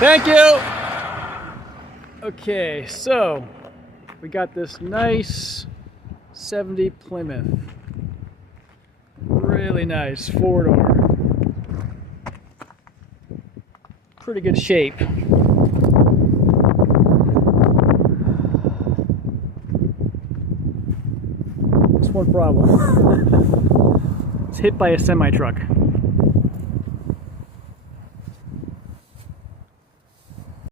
Thank you. Okay, so we got this nice 70 Plymouth. Really nice, 4-door. Pretty good shape. Just one problem. It's hit by a semi-truck.